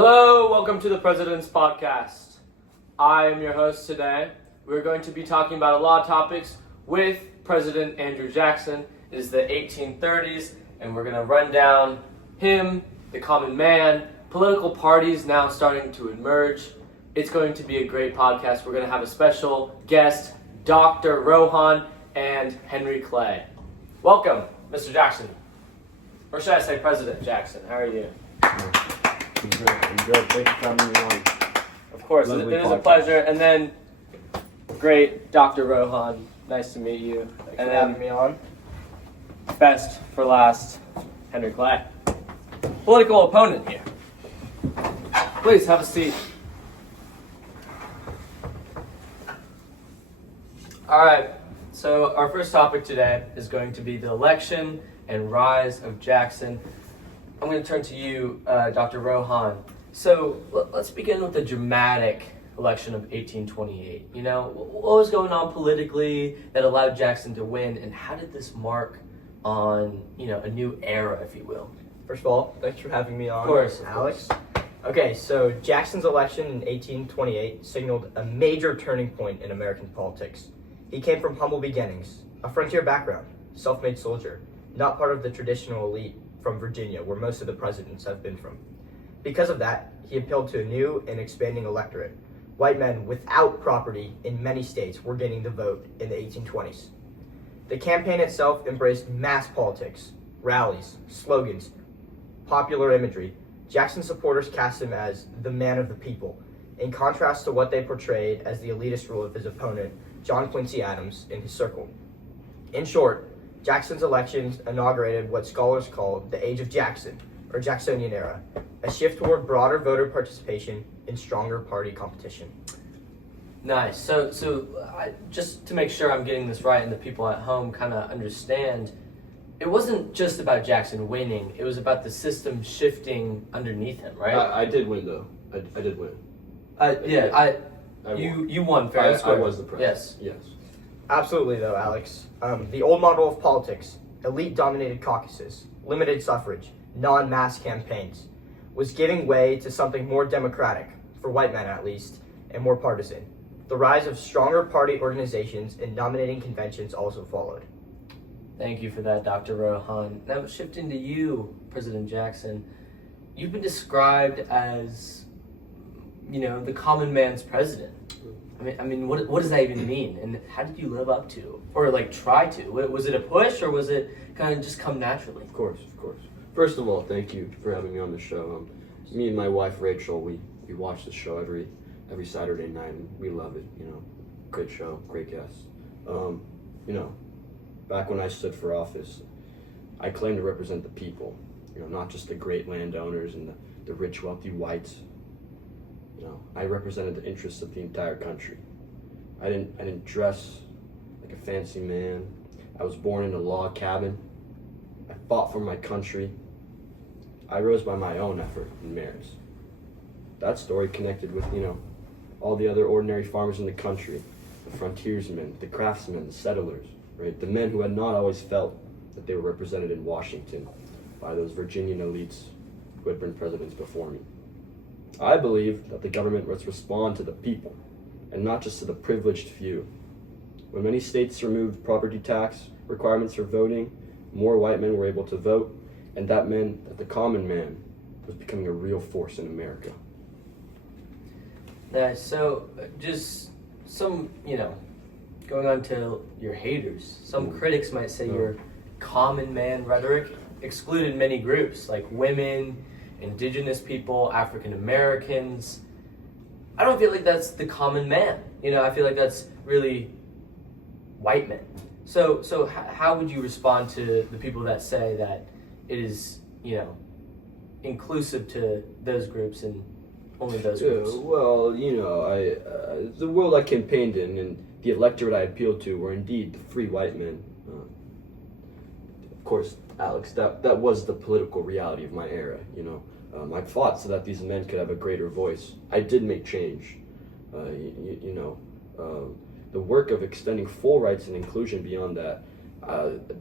Hello, welcome to the President's Podcast. I am your host today. We're going to be talking about a lot of topics with President Andrew Jackson. It is the 1830s, and we're going to run down him, the common man, political parties now starting to emerge. It's going to be a great podcast. We're going to have a special guest, Dr. Rohan and Henry Clay. Welcome, Mr. Jackson. Or should I say President Jackson? How are you? I'm good. Thank you for having me on. Of course, it is a pleasure. And then, great Dr. Rohan. Nice to meet you. Thanks and for having me on. Best for last, Henry Clay. Political opponent here. Please have a seat. All right. So our first topic today is going to be the election and rise of Jackson. I'm going to turn to you, Dr. Rohan. So let's begin with the dramatic election of 1828. You know, what was going on politically that allowed Jackson to win, and how did this mark on, a new era, if you will? First of all, thanks for having me on, Of course, Alex. Okay, so Jackson's election in 1828 signaled a major turning point in American politics. He came from humble beginnings, a frontier background, self-made soldier, not part of the traditional elite from Virginia, where most of the presidents have been from. Because of that, he appealed to a new and expanding electorate. White men without property in many states were gaining the vote in the 1820s. The campaign itself embraced mass politics, rallies, slogans, popular imagery. Jackson's supporters cast him as the man of the people, in contrast to what they portrayed as the elitist rule of his opponent, John Quincy Adams, in his circle. In short, Jackson's elections inaugurated what scholars call the Age of Jackson, or Jacksonian era, a shift toward broader voter participation and stronger party competition. Nice. So just to make sure I'm getting this right and the people at home kind of understand, it wasn't just about Jackson winning. It was about the system shifting underneath him, right? I did win, though. I did win. You won fair and square. I was the president. Yes. Absolutely, though, Alex. The old model of politics, elite-dominated caucuses, limited suffrage, non-mass campaigns, was giving way to something more democratic, for white men at least, and more partisan. The rise of stronger party organizations and nominating conventions also followed. Thank you for that, Dr. Rohan. Now shifting to you, President Jackson, you've been described as, the common man's president. I mean, what does that even mean? And how did you live up to, or try to? Was it a push, or was it kind of just come naturally? Of course. First of all, thank you for having me on the show. Me and my wife Rachel, we watch the show every Saturday night, and we love it. Great show, great guests. Back when I stood for office, I claimed to represent the people. Not just the great landowners and the rich, wealthy whites. I represented the interests of the entire country. I didn't dress like a fancy man. I was born in a log cabin. I fought for my country. I rose by my own effort in Mares. That story connected with, all the other ordinary farmers in the country, the frontiersmen, the craftsmen, the settlers, right? The men who had not always felt that they were represented in Washington by those Virginian elites who had been presidents before me. I believe that the government must respond to the people and not just to the privileged few. When many states removed property tax requirements for voting, more white men were able to vote, and that meant that the common man was becoming a real force in America. Nice. So just some, going on to your haters, some critics might say your common man rhetoric excluded many groups like women, indigenous people, African Americans. I don't feel like that's the common man. I feel like that's really white men. So how would you respond to the people that say that it is, inclusive to those groups and only those groups? Well, the world I campaigned in and the electorate I appealed to were indeed the free white men. Of course, Alex, that was the political reality of my era, I fought so that these men could have a greater voice. I did make change. The work of extending full rights and inclusion beyond that,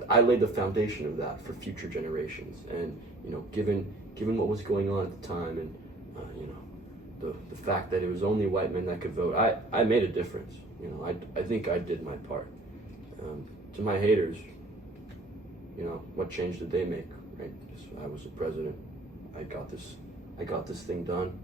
I laid the foundation of that for future generations. And given what was going on at the time, and You know, the fact that it was only white men that could vote. I made a difference. You know, I think I did my part. To my haters, you know, what change did they make? Right? Just, I was the president. I got this thing done,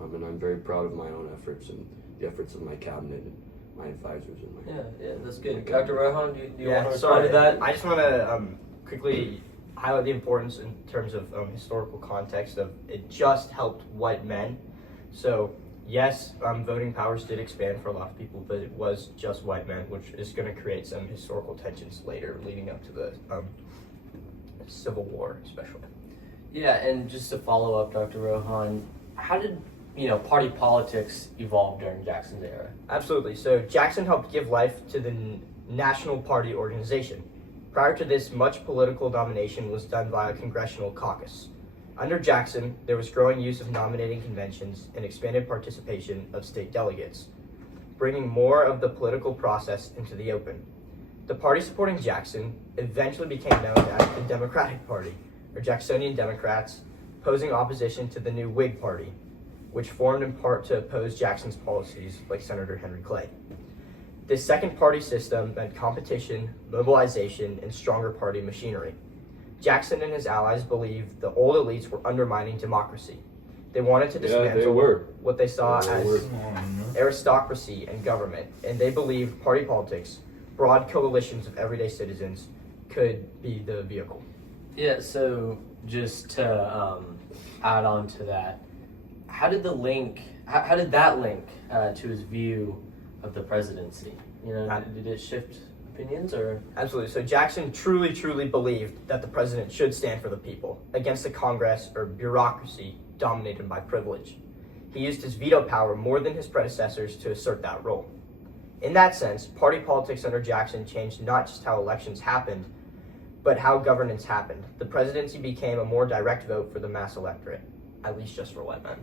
and I'm very proud of my own efforts and the efforts of my cabinet and my advisors and my. Yeah, that's good. Dr. Rohan, do you Yeah, want to respond to that? I just want to quickly highlight the importance in terms of historical context of it just helped white men. So yes, voting powers did expand for a lot of people, but it was just white men, which is going to create some historical tensions later, leading up to the Civil War, especially. Yeah, and just to follow up, Dr. Rohan, how did party politics evolve during Jackson's era? Absolutely. So Jackson helped give life to the National Party organization. Prior to this, much political domination was done via congressional caucus. Under Jackson, there was growing use of nominating conventions and expanded participation of state delegates, bringing more of the political process into the open. The party supporting Jackson eventually became known as the Democratic Party, or Jacksonian Democrats, posing opposition to the new Whig Party, which formed in part to oppose Jackson's policies, like Senator Henry Clay. This second party system meant competition, mobilization, and stronger party machinery. Jackson and his allies believed the old elites were undermining democracy. They wanted to dismantle what they saw as aristocracy and government, and they believed party politics, broad coalitions of everyday citizens, could be the vehicle. Yeah, so just to add on to that, how did that link to his view of the presidency? Did it shift opinions or? Absolutely. So Jackson truly believed that the president should stand for the people against the Congress or bureaucracy dominated by privilege. He used his veto power more than his predecessors to assert that role. In that sense, party politics under Jackson changed not just how elections happened, but how governance happened. The presidency became a more direct vote for the mass electorate, at least just for white men.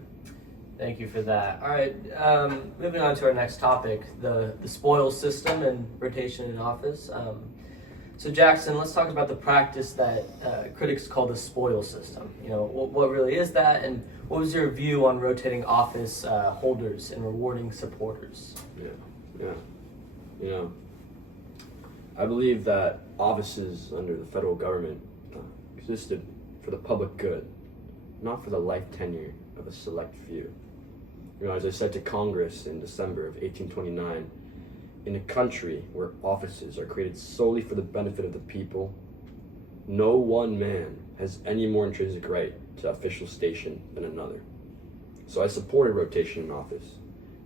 Thank you for that. All right, moving on to our next topic, the spoils system and rotation in office. So Jackson, let's talk about the practice that critics call the spoils system. What really is that, and what was your view on rotating office holders and rewarding supporters? Yeah. I believe that offices under the federal government existed for the public good, not for the life tenure of a select few. As I said to Congress in December of 1829, in a country where offices are created solely for the benefit of the people, no one man has any more intrinsic right to official station than another. So I supported rotation in office.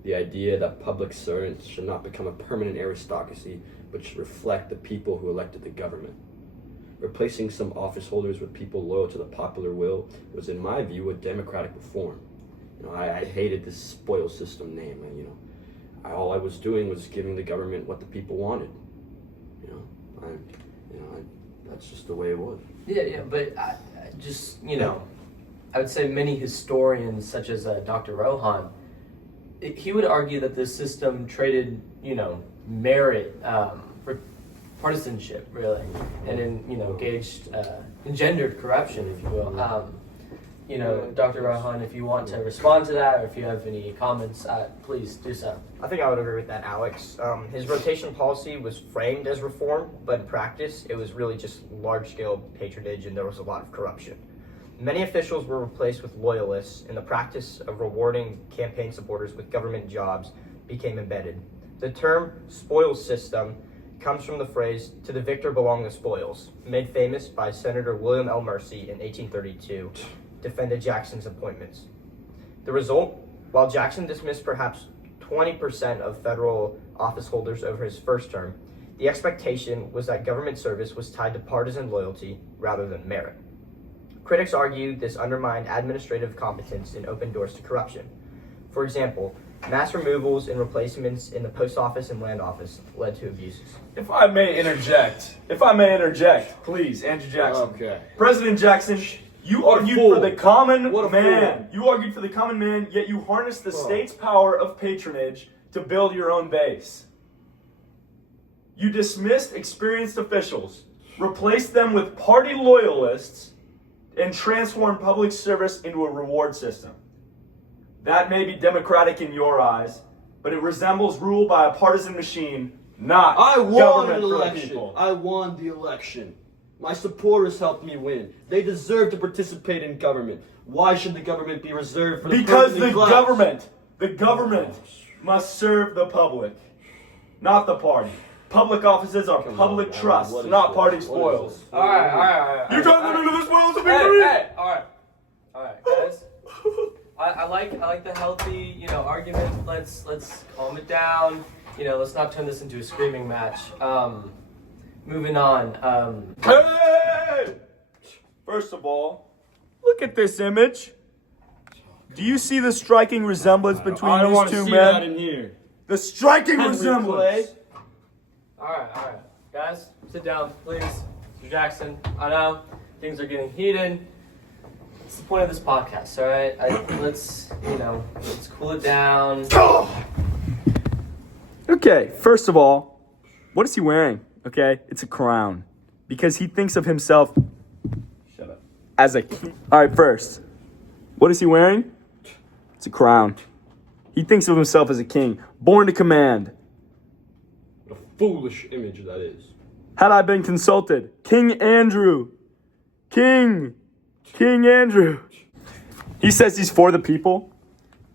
The idea that public servants should not become a permanent aristocracy, but should reflect the people who elected the government. Replacing some office holders with people loyal to the popular will was, in my view, a democratic reform. I hated this spoil system name. All I was doing was giving the government what the people wanted. That's just the way it was. Yeah, but I would say many historians, such as Dr. Rohan, he would argue that this system traded, merit for partisanship, really, and engendered corruption, if you will. Dr. Rohan, if you want to respond to that, or if you have any comments, please do so. I think I would agree with that, Alex. His rotation policy was framed as reform, but in practice, it was really just large-scale patronage, and there was a lot of corruption. Many officials were replaced with loyalists, and the practice of rewarding campaign supporters with government jobs became embedded. The term spoils system comes from the phrase, "to the victor belong the spoils," made famous by Senator William L. Marcy in 1832, defended Jackson's appointments. The result, while Jackson dismissed perhaps 20% of federal office holders over his first term, the expectation was that government service was tied to partisan loyalty rather than merit. Critics argued this undermined administrative competence and opened doors to corruption. For example, mass removals and replacements in the post office and land office led to abuses. If I may interject, please, Andrew Jackson. Okay. President Jackson, you What a argued fool. for the common What a man. fool. You argued for the common man, yet you harnessed the state's power of patronage to build your own base. You dismissed experienced officials, replaced them with party loyalists, and transformed public service into a reward system. That may be democratic in your eyes, but it resembles rule by a partisan machine, not I won government an for the election. people. I won the election. My supporters helped me win. They deserve to participate in government. Why should the government be reserved for the Because perfectly the government must serve the public, not the party. Public offices are public trust, What is not this? party What is spoils. this? All right. You trying to do the spoils of Hey, victory? hey, all right, guys. I like the healthy, argument. Let's calm it down. Let's not turn this into a screaming match. Moving on. Hey! First of all, look at this image. Do you see the striking resemblance between I don't these want to two see men? that in here. The striking Henry resemblance. Clay. All right, guys, sit down, please. Mr. Jackson, I know things are getting heated. It's the point of this podcast, all right? Let's cool it down. Okay, first of all, what is he wearing? Okay, it's a crown. Because he thinks of himself as a king. All right, first, what is he wearing? It's a crown. He thinks of himself as a king, born to command. What a foolish image that is. Had I been consulted, King Andrew. King Andrew. He says he's for the people.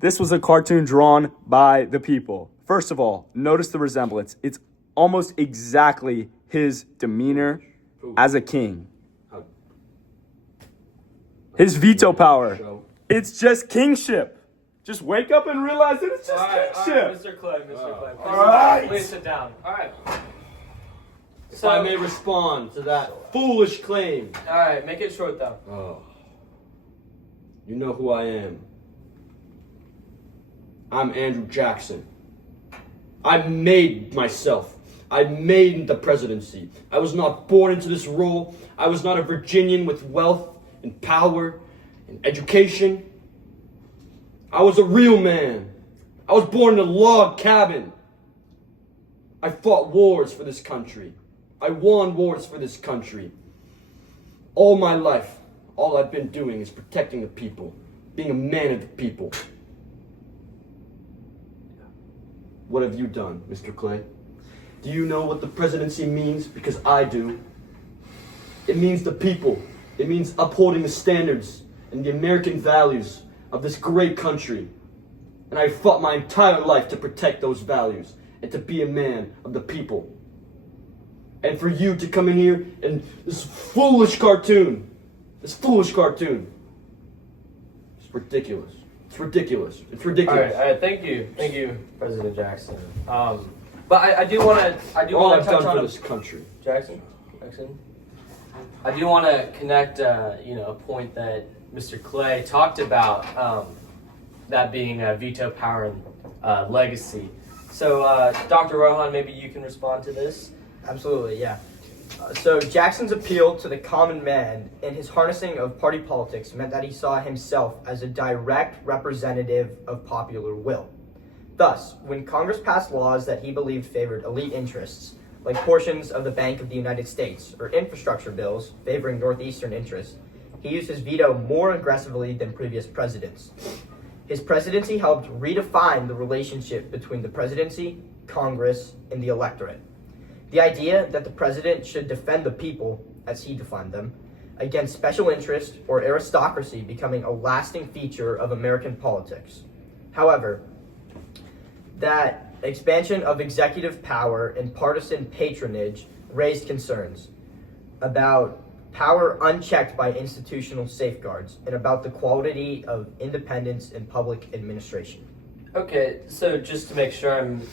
This was a cartoon drawn by the people. First of all, notice the resemblance. It's almost exactly his demeanor as a king. His veto power. It's just kingship. Just wake up and realize that it's just kingship. Mr. Clay, Mr. Clay. All right. Please sit down. All right. If I may respond to that foolish claim. All right, make it short though. Oh. You know who I am. I'm Andrew Jackson. I made myself. I made the presidency. I was not born into this role. I was not a Virginian with wealth and power and education. I was a real man. I was born in a log cabin. I fought wars for this country. I won wars for this country. All my life, all I've been doing is protecting the people, being a man of the people. What have you done, Mr. Clay? Do you know what the presidency means? Because I do. It means the people. It means upholding the standards and the American values of this great country. And I fought my entire life to protect those values and to be a man of the people. And for you to come in here and this foolish cartoon, it's ridiculous. It's ridiculous. It's ridiculous. All right. Thank you, President Jackson. But I do want to All I've touch done on for this country. Jackson. I do want to connect, a point that Mr. Clay talked about, that being veto power and legacy. So, Dr. Rohan, maybe you can respond to this. Absolutely, yeah. So Jackson's appeal to the common man and his harnessing of party politics meant that he saw himself as a direct representative of popular will. Thus, when Congress passed laws that he believed favored elite interests, like portions of the Bank of the United States or infrastructure bills favoring Northeastern interests, he used his veto more aggressively than previous presidents. His presidency helped redefine the relationship between the presidency, Congress, and the electorate. The idea that the president should defend the people, as he defined them, against special interest or aristocracy becoming a lasting feature of American politics. However, that expansion of executive power and partisan patronage raised concerns about power unchecked by institutional safeguards and about the quality of independence in public administration. Okay, so just to make sure I'm,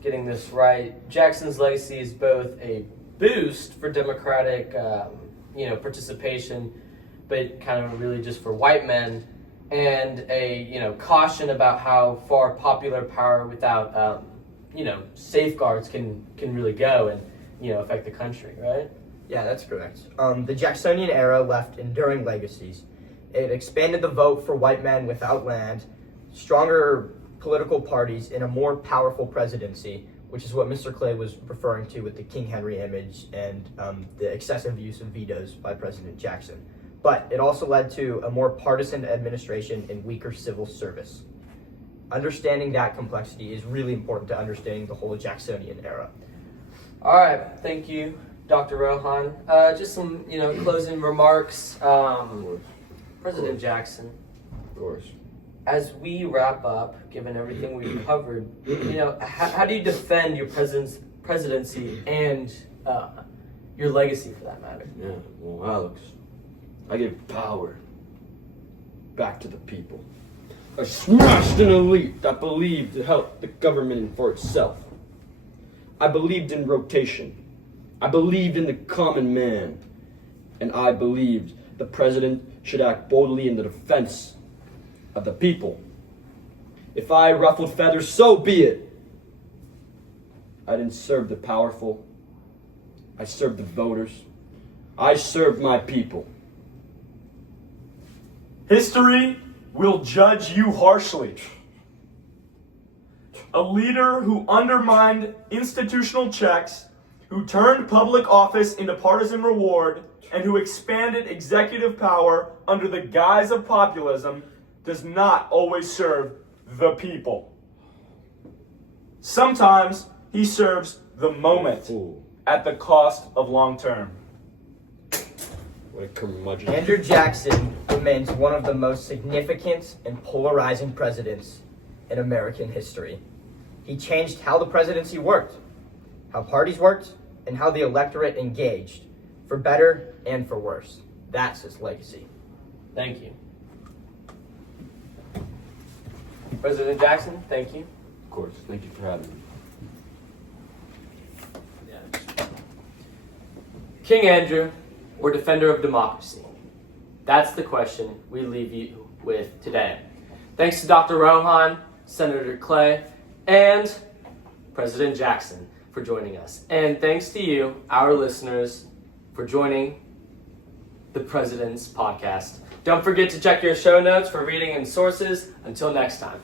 getting this right, Jackson's legacy is both a boost for democratic, participation, but kind of really just for white men, and a, caution about how far popular power without, safeguards can really go and, affect the country, right? Yeah, that's correct. The Jacksonian era left enduring legacies. It expanded the vote for white men without land, stronger political parties, and a more powerful presidency, which is what Mr. Clay was referring to with the King Henry image and the excessive use of vetoes by President Jackson. But it also led to a more partisan administration and weaker civil service. Understanding that complexity is really important to understanding the whole Jacksonian era. All right, thank you, Dr. Rohan. Just some, closing remarks. President Jackson, Of course. as we wrap up, given everything we've covered, how do you defend your presidency and your legacy, for that matter? Yeah, well, Alex, I gave power back to the people. I smashed an elite that believed to help the government for itself. I believed in rotation. I believed in the common man. And I believed the president should act boldly in the defense of the people. If I ruffled feathers, so be it. I didn't serve the powerful. I served the voters. I served my people. History will judge you harshly. A leader who undermined institutional checks, who turned public office into partisan reward, and who expanded executive power under the guise of populism does not always serve the people. Sometimes he serves the moment Ooh, at the cost of long term. what a curmudgeon. Andrew Jackson remains one of the most significant and polarizing presidents in American history. He changed how the presidency worked, how parties worked, and how the electorate engaged, for better and for worse. That's his legacy. Thank you. President Jackson, thank you. Of course, thank you for having me. King Andrew, or defender of democracy? That's the question we leave you with today. Thanks to Dr. Rohan, Senator Clay, and President Jackson for joining us. And thanks to you, our listeners, for joining the President's Podcast. Don't forget to check your show notes for reading and sources. Until next time.